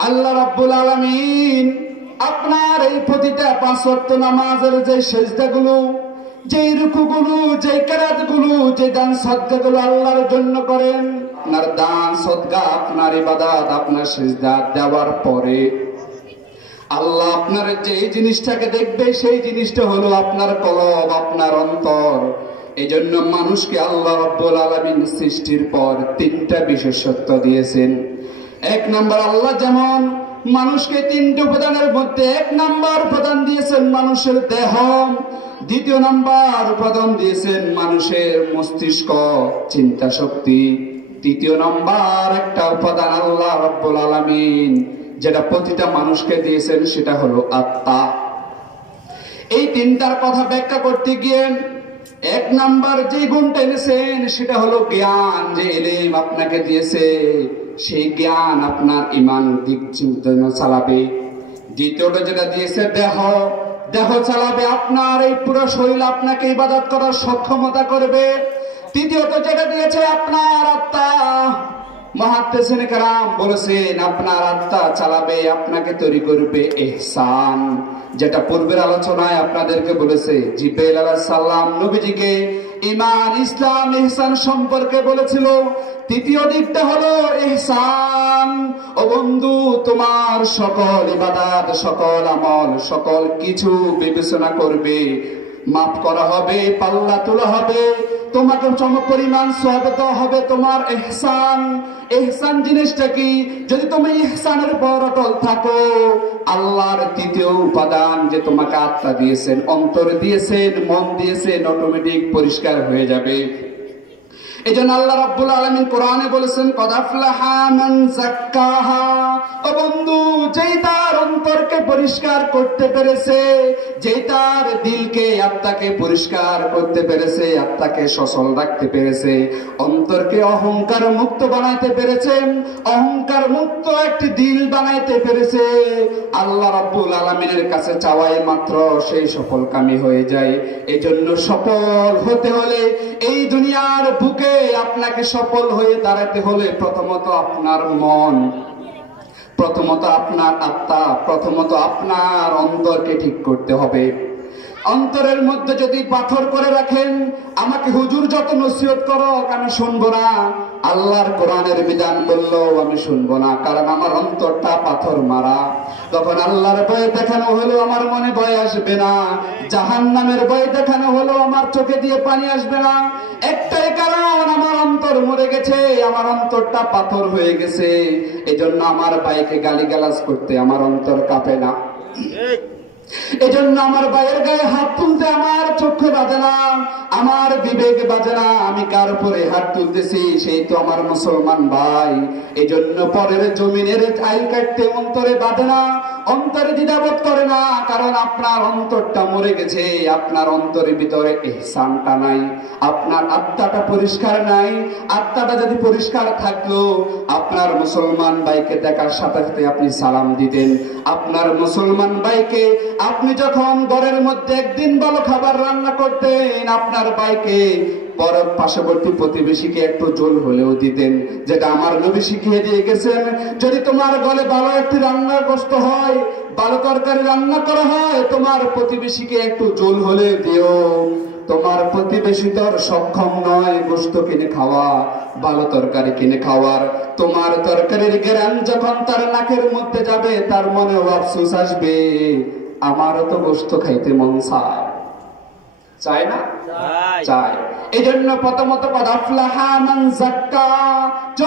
আল্লাহ রাব্বুল আলামিন আপনার এই প্রতিটা পাঁচ ওয়াক্ত নামাজের যে সিজদাগুলো, যে রুকুগুলো, যে কিরাতগুলো, যে দান সাদকাগুলো আল্লাহর জন্য করেন, আপনার দান সদকা, আপনার ইবাদত, আপনার সিজদা দেওয়ার পরে আল্লাহ আপনার যে জিনিসটাকে দেখবে সেই জিনিসটা হলো আপনার কলব, আপনার অন্তর। এই জন্য মানুষকে আল্লাহ রাব্বুল আলামিন সৃষ্টির পর তিনটা বিশেষত্ব দিয়েছেন। এক নাম্বার, আল্লাহ যেমন মানুষকে তিনটে উপাদানের মধ্যে এক নাম্বার উপাদান দিয়েছেন মানুষের দেহ, দ্বিতীয় নাম্বার উপাদান দিয়েছেন মানুষের মস্তিষ্ক, চিন্তা শক্তি, তৃতীয় নাম্বার একটা উপাদান আল্লাহ রাব্বুল আলামিন যেটা প্রতিটা মানুষকে দিয়েছেন সেটা হলো আত্মা। এই তিনটার কথা ব্যাখ্যা করতে গিয়ে এক নাম্বার যে গুণটা এনেছেন সেটা হলো জ্ঞান, যে ইলম আপনাকে দিয়েছে সেই জ্ঞান আপনার ঈমান দিক চিন্তা চালাবে। দ্বিতীয়টা যেটা দিয়েছে দেহ, দেহ চালাবে আপনার এই পুরো শরীর, আপনাকে ইবাদত করার সক্ষমতা করবে। তৃতীয়ত যেটা দিয়েছে আপনার আত্মা, মুহাদ্দিসিন কেরাম বলেছেন আপনার আত্মা চালাবে, আপনাকে তৈরি করবে ইহসান, যেটা পূর্বের আলোচনায় আপনাদেরকে বলেছে। জিবরাইল আলাইহিস সালাম নবীজিকে ঈমান, ইসলাম, ইহসান সম্পর্কে বলেছিল। তৃতীয় দিকটা হলো ইহসান। ও বন্ধু, তোমার সকল ইবাদত, সকল আমল, সকল কিছু বিবেচনা করবে, মাফ করা হবে, পাল্লা তোলা হবে, তোমাকে সমপরিমাণ সওয়াব দেওয়া হবে। তোমার ইহসান, ইহসান জিনিসটা কি? যদি তুমি ইহসানের উপর অটল থাকো, আল্লাহর তৃতীয় উপাদান যে তোমাকে আত্মা দিয়েছেন, অন্তর দিয়েছেন, মন দিয়েছেন, অটোমেটিক পরিষ্কার হয়ে যাবে। এজন্য আল্লাহ রাব্বুল আলামিন কোরআনে বলেছেন কদ আফলাহা মান যাক্কাহা। ও বন্ধু, যেই তার অন্তরকে পরিষ্কার করতে পেরেছে, যেই তার দিলকে, আত্মাকে পরিষ্কার করতে পেরেছে, আত্মাকে সচল রাখতে পেরেছে, অন্তরকে অহংকার মুক্ত বানাইতে পেরেছে, অহংকার মুক্ত একটি দিল বানাইতে পেরেছে, আল্লাহ রাব্বুল আলামিনের কাছে চাওয়াই মাত্র সেই সফলকামী হয়ে যায়। এজন্য সফল হতে হলে, এই দুনিয়ার বুকে আপনাকে সফল হয়ে দাঁড়াতে হলে প্রথমত আপনার মন, প্রথমত আপনার আত্মা, প্রথমত আপনার অন্তরকে ঠিক করতে হবে। অন্তরের মধ্যে যদি পাথর করে রাখেন, আমাকে হুজুর যত নসিহত করো আমি শুনবো না, আল্লাহর কোরআনের বিধান বললো আমি শুনবো না, কারণ আমার অন্তরটা পাথর মারা। তখন আল্লাহর ভয় দেখানো হলো আমার মনে ভয় আসবে না, জাহান্নামের ভয় দেখানো হলো আমার চোখে দিয়ে পানি আসবে না। একটাই কারণ, আমার অন্তর মরে গেছে, আমার অন্তরটা পাথর হয়ে গেছে। এজন্য আমার ভাইকে গালিগালাজ করতে আমার অন্তর কাঁপে না, এজন্য আমার ভাইয়ের গায়ে হাত তুলতে আমার চক্ষু বাজে না, আমার বিবেক বাজে না। আমি কার উপরে হাত তুলতেছি? সেই তো আমার মুসলমান ভাই। এজন্য পরের জমিনের আইল কাটতে অন্তরে বাজে না, অন্তরে দ্বিধাবোধ করে না, কারণ আপনার অন্তরটা মরে গেছে, আপনার অন্তরের ভিতরে ইহসানটা নাই, আপনার আত্মাটা পরিষ্কার নাই। আত্মাটা যদি পরিষ্কার থাকলো, আপনার মুসলমান ভাইকে দেখার সাথে সাথে আপনি সালাম দিতেন। আপনার মুসলমান ভাইকে আপনি যখন ঘরের মধ্যে একদিন ভালো খাবার রান্না করতেন, আপনার ভাইকে পার্শ্ববর্তী প্রতিবেশীকে একটু জল হলেও দিতেন, যেটা আমার নবী শিখিয়ে দিয়ে গেছেন। যদি তোমার ঘরে ভালো একটি রান্নার গোশত হয়, ভালো তরকারি রান্না করা হয়, তোমার প্রতিবেশীকে একটু জল হলে দিও। তোমার প্রতিবেশী তোর সক্ষম নয় গোশত কিনে খাওয়া, ভালো তরকারি কিনে খাওয়ার, তোমার তরকারির ঘ্রাণ যখন তার নাকের মধ্যে যাবে, তার মনে আফসোস আসবে, আমারও তো গোশত খাইতে মন চায়, চায় না? চায়। এই জন্য প্রথমত কদ আফলাহা মান যাক্কা,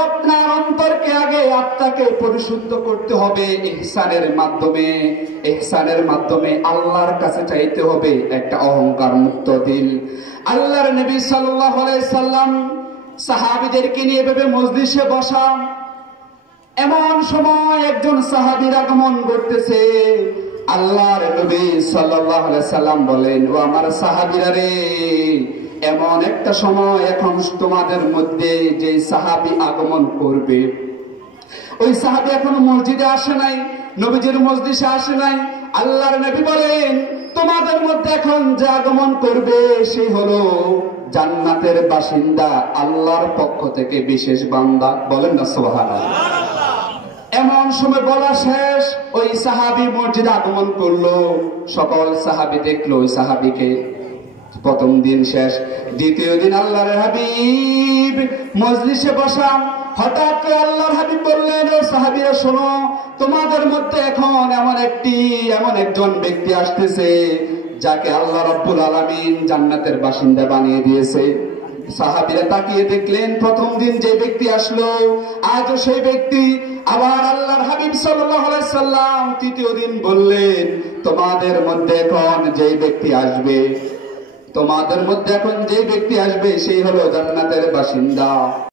আপনার অন্তরকে আগে, আত্মাকে পরিশুদ্ধ করতে হবে ইহসানের মাধ্যমে। ইহসানের মাধ্যমে আল্লাহর কাছে চাইতে হবে একটা অহংকার মুক্ত দিল। আল্লাহর নবী সাল্লাল্লাহু আলাইহি সাল্লাম সাহাবীদেরকে নিয়ে এভাবে মজলিসে বসা, এমন সময় একজন সাহাবীর আগমন ঘটতেছে। আল্লাহর নবী সাল্লাল্লাহু আলাইহি সাল্লাম বলেন, ও আমার সাহাবীরা রে, এমন একটা সময় এখন তোমাদের মধ্যে যে সাহাবী আগমন করবে, ওই সাহাবী এখনো মসজিদে আসে নাই, নবীজির মজলিসে আসে নাই। আল্লাহর নবী বলেন, তোমাদের মধ্যে এখন যে আগমন করবে সেই হলো জান্নাতের বাসিন্দা, আল্লাহর পক্ষ থেকে বিশেষ বান্দা। বলেন না সুবহানাল্লাহ। এমন সময় বলা শেষ, ওই সাহাবী মসজিদে আগমন করলো। সকল সাহাবী দেখলো ওই সাহাবীকে। প্রথম দিন শেষ, দ্বিতীয় দিন আল্লাহর হাবিব মজলিসে বসা। হঠাৎ করে আল্লাহর হাবিব বললেন, ও সাহাবীরা শোনো, তোমাদের মধ্যে এখন এমন একজন ব্যক্তি আসতেছে যাকে আল্লাহ রাব্বুল আলামিন জান্নাতের বাসিন্দা বানিয়ে দিয়েছে। সাহাবীরা তাকিয়ে দেখলেন, প্রথম দিন যে ব্যক্তি আসলো আজও সেই ব্যক্তি। আবার আল্লাহর হাবিব সাল্লাল্লাহু আলাইহি সাল্লাম তৃতীয় দিন বললেন, তোমাদের মধ্যে এখন যে ব্যক্তি আসবে সেই হলো জান্নাতের বাসিন্দা।